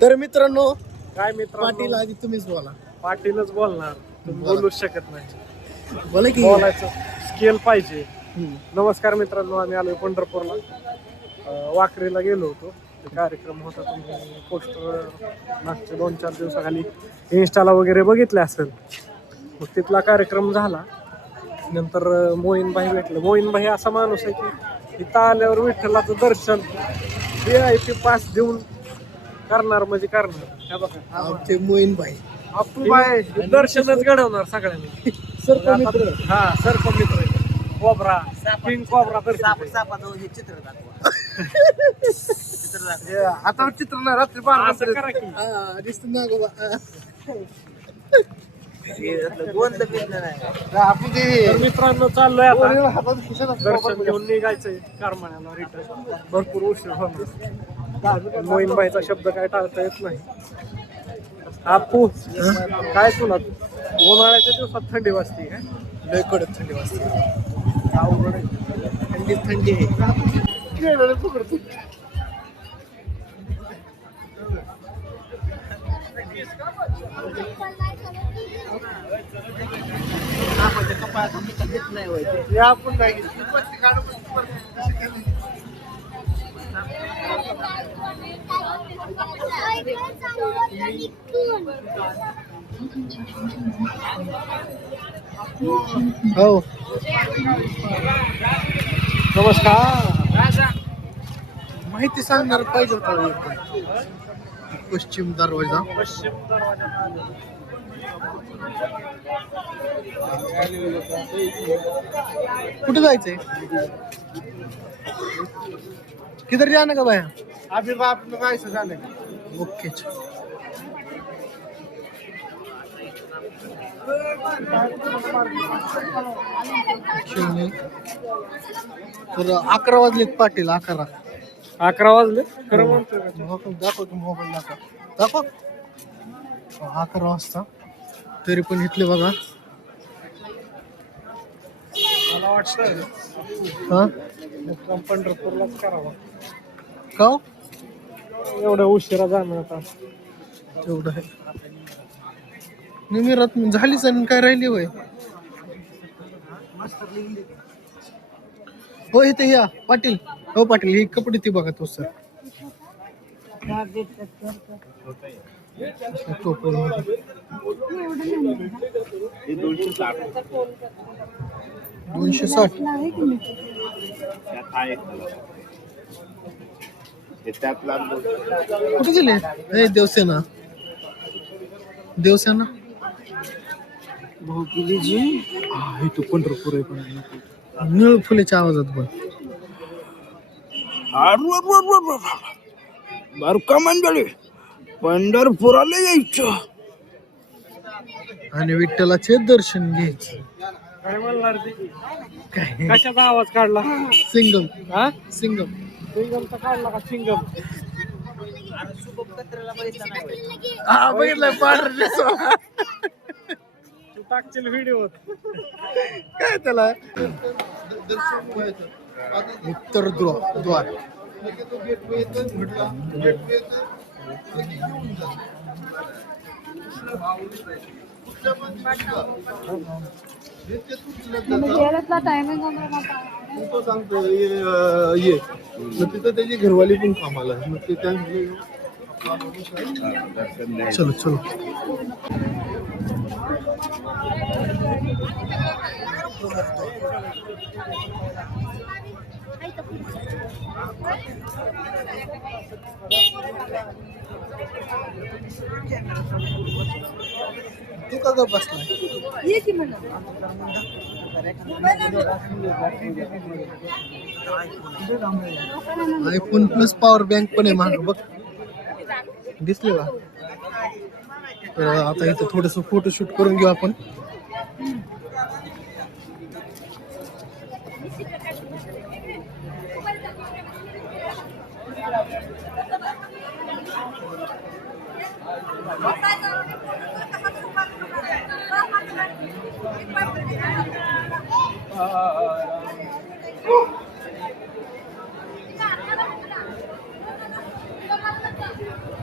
तर मित्रांनो, काय मित्र पाटील आधी तुम्हीच बोला. पाटीलच बोलणार, तुम्ही बोलूच शकत नाही. बोला की. बोलायचं स्केल पाहिजे. नमस्कार मित्रांनो, आम्ही आलोय पंढरपूरला. वाखरीला गेलो होतो. कार्यक्रम होता, तुम्ही पोस्टर मागच्या 2-4 दिवसाखाली इन्स्टाला वगैरे बघितले असेल. मग तिथला कार्यक्रम झाला. नंतर मोईनभाई भेटलं. मोईनभाई असा माणूस आहे की इथं आल्यावर विठ्ठलाचं दर्शन VIP पास देऊन करणार म्हणजे करणार. हे बघा आमचे मोईनभाई अप्पूबाई दर्शनच घडवणार सगळ्यांनी. सर्व मित्र. हा सर्प मित्र कोबरा किंग कोबरा दर्शन. आता चित्र नाही, रात्री 12 असं करा की. दिसत ना गोबा. तर मित्रांनो चाललोय आता दर्शन घेऊन निघायचंय करमाळ्याला रिटर्न. भरपूर उशीर होणार. मोईनबाईचा शब्द काय टाळता येत नाही. आपू काय तुला उन्हाळ्याच्या दिवसात थंडी वाजते काय? लय कडक थंडी वाजते. अवघड आहे. थंडी आहे. आपण नाही हो. नमस्कार. माहिती सांगणार पाहिजे होता. पश्चिम दरवाजा. पश्चिम दरवाजा. कुठे जायचंय? किधर जाना का भैया? अभी बाप जायचं झालं. ओके. तर 11 वाजलेत पाटील. 11 वाजले. खरं म्हणतो. दाखव मोबाईल. दाखव 11 वाजता. तरी पण इथले बघा. मला वाटतं हा पंढरपूरलाच करावा. का एवढ्या उशिरा जाणं आता. तेवढं आहे. निमिरात झालीच आणि काय राहिली होय. हो इथे या पाटील. हो पाटील, ही कपडे ती बघा तो सर. 260. कुठे गेले? देवसेना. हे तू पंढरपूर आहे पण निळ फुलेच्या आवाजात बोल. बारका मंडळी, पंढरपुराला यायचं आणि विठ्ठलाचे दर्शन घ्यायचे. काय म्हणणार ते? काय कशाचा आवाज काढला? सिंगम. हा सिंगम. सिंगमचा काढला का? सिंगम हा बघितलंय. पांढरा तू टाकशील व्हिडिओ. काय त्याला उत्तर द्वार. सांगतो ये तिथं त्याची घरवाली पण कामाला आहे. मग ते त्या चलो तू का गप बसलाय? iPhone प्लस पॉवर बँक पण आहे माग बघ. दिसले का? तर आता इथं थोडस फोटोशूट करून घेऊ आपण.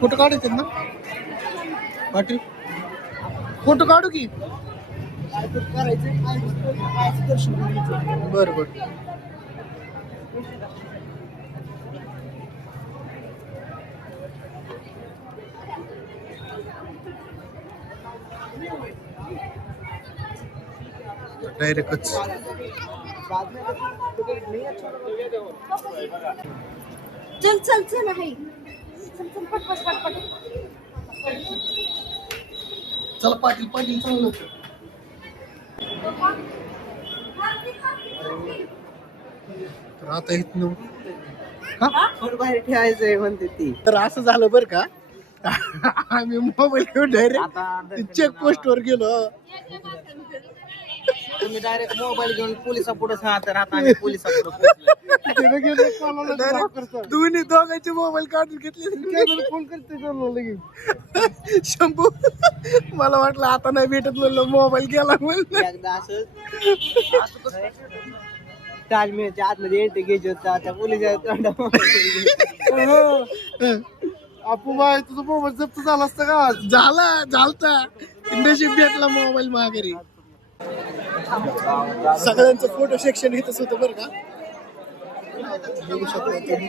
फोटो काढायचे ना पाटील? फोटो काढू की? बर बर. डायरेक्टच चल चल चल आहे चल चल पटपट पटपट चला पाटील पाटील चाललो. तर आता इथनं बाहेर ठेवायचंय म्हणते ती. तर असं झालं बरं का आम्ही मोबाईल घेऊन डायरेक्ट चेक पोस्ट वर गेलो. तुम्ही डायरेक्ट मोबाईल घेऊन पोलिसा पुढे तर आता आम्ही पोलिसा पुढे दोन्ही दोघांचे मोबाईल काढून घेतले. फोन करते शंभू मला वाटलं आता नाही भेटत म्हणलं मोबाईल गेला म्हणलं. एकदा असं ताजमेहलच्या आतमध्ये एंट्री घ्यायची होता त्या पोलिसा आपू बाय तुझा मोबाईल जप्त झाला असता का? झालता नशीब भेटला मोबाईल माघारी. सगळ्यांचं फोटो सेक्शन इथंच होतं बरं का. बघू शकता तुम्ही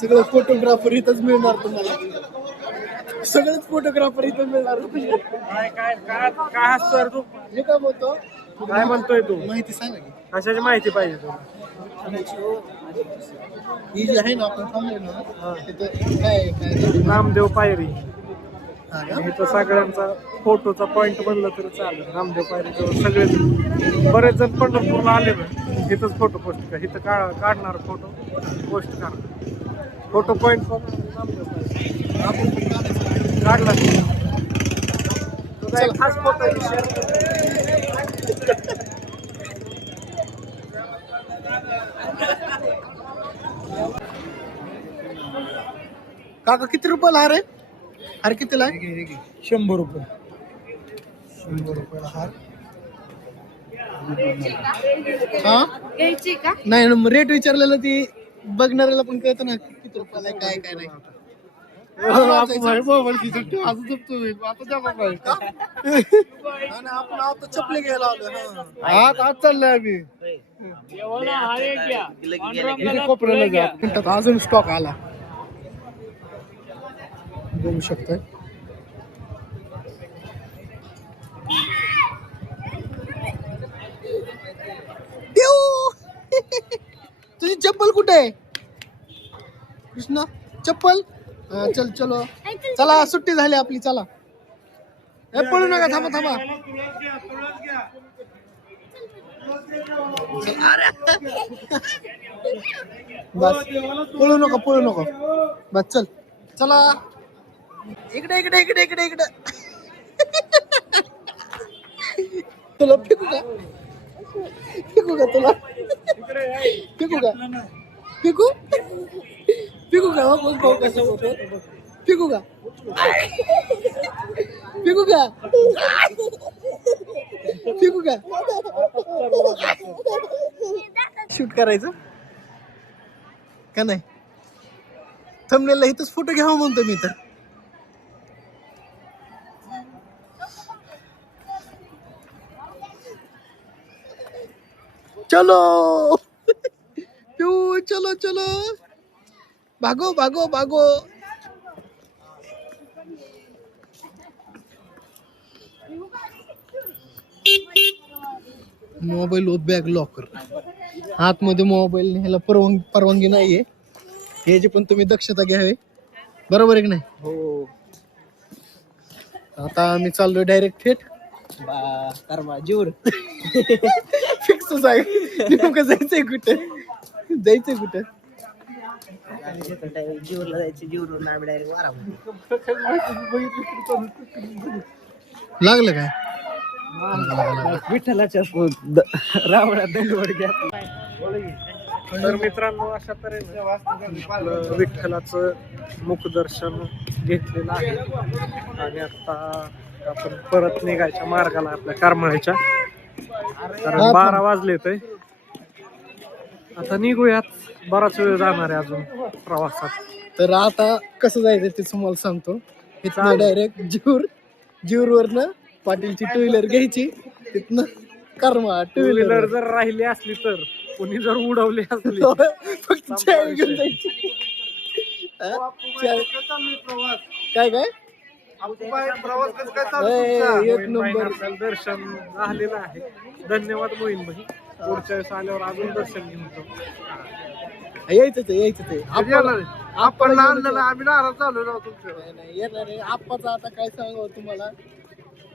सगळं फोटोग्राफर इथंच मिळणार तुम्हाला. सगळेच फोटोग्राफर इथं मिळणार. काय काय काय काय हसतोय तू? हे काय म्हणतो? काय म्हणतोय तू? माहिती सांगा की. कशाची माहिती पाहिजे तुला? ही जी आहे ना आपण थांबलो ना तिथं काय काय नामदेव पायरी. हा का? इथं सगळ्यांचा फोटोचा पॉइंट बनलं तरी चालेल. नामदेव पायरीजवळ सगळे बरेच जण पंढरपूरला आले ना इथंच फोटो पोस्ट कर. इथं काढणार फोटो पोस्ट करणार. फोटो पॉइंट नामदेव पायरी आपण पण काढायचं. काढला तुझा एक खास फोटो शेअर. काका किती रुपयाला हार आहे? हार कितीला आहे? 100 रुपये. 100 रुपयाला हार. हा घ्यायची का? नाही रेट विचारलेलं ती बघणाऱ्याला पण कळतं ना किती रुपयाला आहे, काय काय नाही. आपण आता चपले घ्यायला आलो. आज चाललंय आम्ही मिनिटात अजून स्टॉक आला. बघू शकताय. तुझी चप्पल कुठे आहे कृष्णा? चप्पल चल चलो चला सुट्टी झाली आपली. चला पळू नका. थांबा थांबा. बस पळू नको बस चल. चला इकडे इकडे इकडे इकडे इकडे. तुला फेकू का? तुला फेकू का? फेकू का? बघ भाऊ कसं होतं. फेकू का? शूट करायचं का नाही? थंबनेलला इथंच फोटो घ्यावा म्हणतो मी तर. चलो चलो चलो भागो भागो भागो. मोबाईल व बॅग लॉकर. आतमध्ये मोबाईल न्यायला परवानगी नाहीये. याची पण तुम्ही दक्षता घ्यावी. बरोबर आहे की नाही? हो. आता आम्ही चाललोय डायरेक्ट थेट कर्मा जीवर. फिक्स आहे. नेमकं जायचंय कुठं? जीवरला जायचं. जीवरून आम्ही डायरेक्ट वारा. लागलं काय? विठ्ठलाच्या रावणा दंडवड घ्या. तर मित्रांनो अशा तऱ्हेने आपलं विठ्ठलाचं मुखदर्शन घेतलेलं आहे आणि आता आपण परत निघायच्या मार्गाला आपल्या करमाळ्याच्या. कारण 12 वाजले ते. आता निघूयात. बराच वेळ जाणार आहे अजून प्रवासात. तर आता कसं जायचं ते तुम्हाला सांगतो. इथनं डायरेक्ट जीवरवरनं पाटीलची टू व्हीलर घ्यायची, तिथनं कर्मा टू टू व्हीलर व्हीलर जर राहिली असली तर कोणी जर उडवली असली फक्त चावी घेऊन जायची. हा? काय काय एक नंबर. आपल्याला दर्शन झालेलं आहे. धन्यवाद मोहीन भाई. पुढच्या वेळेस आल्यावर अजून दर्शन घेऊन जाऊ. यायचं ते आपण आणलेलं आम्ही नाराज झालो ना तुमच्या. नाही येणार आहे आप्पाचं. आता काय सांगावं तुम्हाला,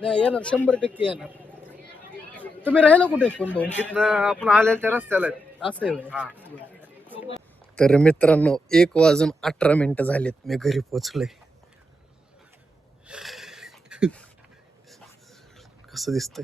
नाही येणार 100% येणार. तुम्ही राहिला कुठे पण भाऊ? आपण आल्याच्या रस्त्याला असं आहे होय. तर मित्रांनो 1:18 झालेत, मी घरी पोहोचलोय. कसं दिसतंय